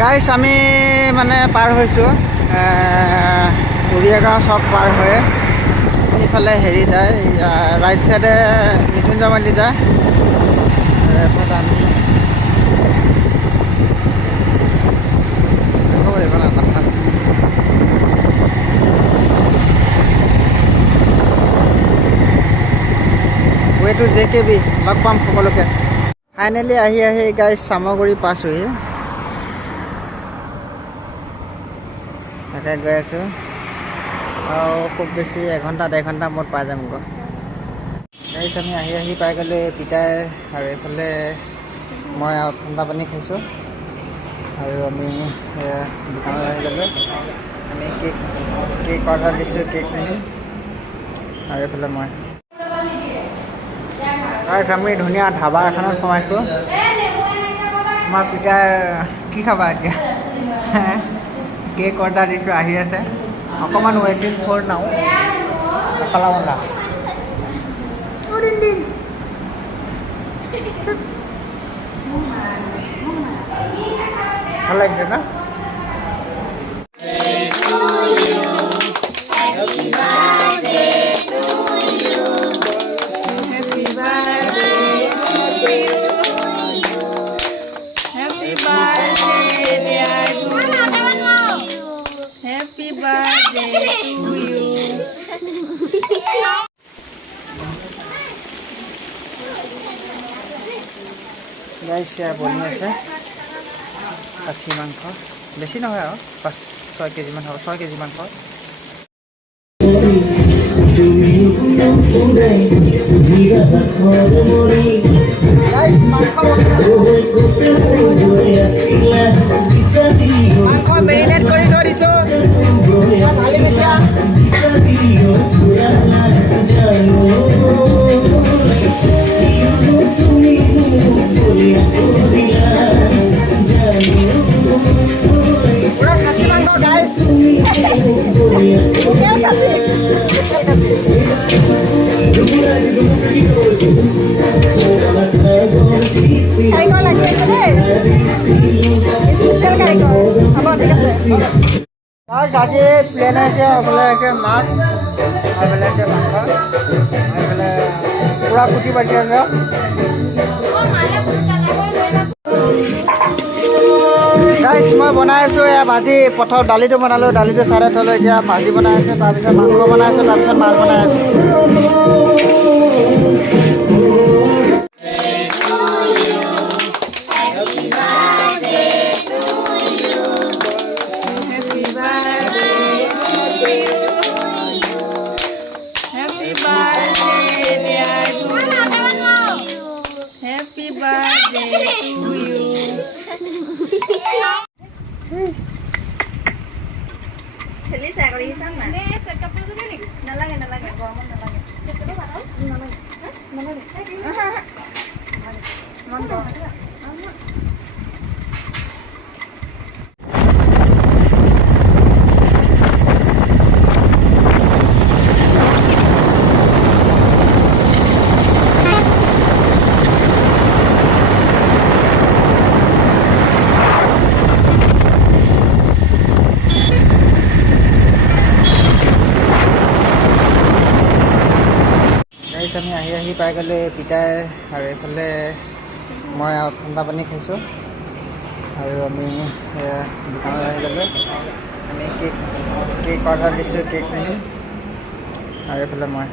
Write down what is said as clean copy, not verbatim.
গাইছ আমি মানে পাৰ হৈছোঁ উৰিয়াগাঁও চক পাৰ হৈ এইফালে হেৰি যায় ৰাইট চাইডে মৃত্যুঞ্জয় মন্দিৰ যায় আৰু এফালে আমি ৱেটো JKB লগ পাম সকলোকে। ফাইনেলি আহি গাইছ চামগুৰি পাইছোঁহি। তাকে গৈ আছোঁ আৰু খুব বেছি এঘণ্টা 1.5 ঘণ্টা মূৰত পাই যাম আকৌ। গাইছ আমি আহি পাই গ'লোঁ পিতাই আৰু এইফালে মই আৰু ঠাণ্ডা পানী খাইছোঁ আৰু আমি দোকানত আহি গ'লোঁ। আমি কেক অৰ্ডাৰ দিছোঁ, কেক কিনিম আৰু এইফালে মই আমি ধুনীয়া ধাবা এখনত সোমাইছোঁ। আমাৰ পিতাই কি খাবা এতিয়া? কেক অৰ্ডাৰ দিছোঁ, আহি আছে। অকণমান ৱেইটিং ফৰ নাও মছলা বন্ধা ভাল লাগিছে ন? গাইছ বনি আছে খাচী মাংস, বেছি নহয় আৰু 5-6 কেজিমান হ'ব, 6 কেজি মাংস। মাংস মেৰিনেট কৰি থৈ দিছোঁ। পুৰা খাচী মাংস গাইছ। কাৰিকৰ লাগি আছে দেই, স্পেচিয়েল কাৰিকৰ। হ'ব ঠিক আছে। আজি প্লেন আছে, এইফালে আছে মাছ, এইফালে আছে মাংস, এইফালে পুৰা কুটি বাটি আছে। গাইছ মই বনাই আছোঁ এয়া ভাজি। প্ৰথম দালিটো বনালোঁ, দালিটো চাৰে থ'লোঁ, এতিয়া ভাজি বনাই আছোঁ, তাৰপিছত মাংস বনাই আছোঁ, তাৰপিছত মাছ বনাই আছোঁ। আমি আহি পাই গ'লোঁ পিতাই আৰু এইফালে মই আৰু ঠাণ্ডা পানী খাইছোঁ আৰু আমি দোকানত আহি গ'লোঁ। আমি কেক অৰ্ডাৰ দিছোঁ, কেক কিনিম আৰু এইফালে মই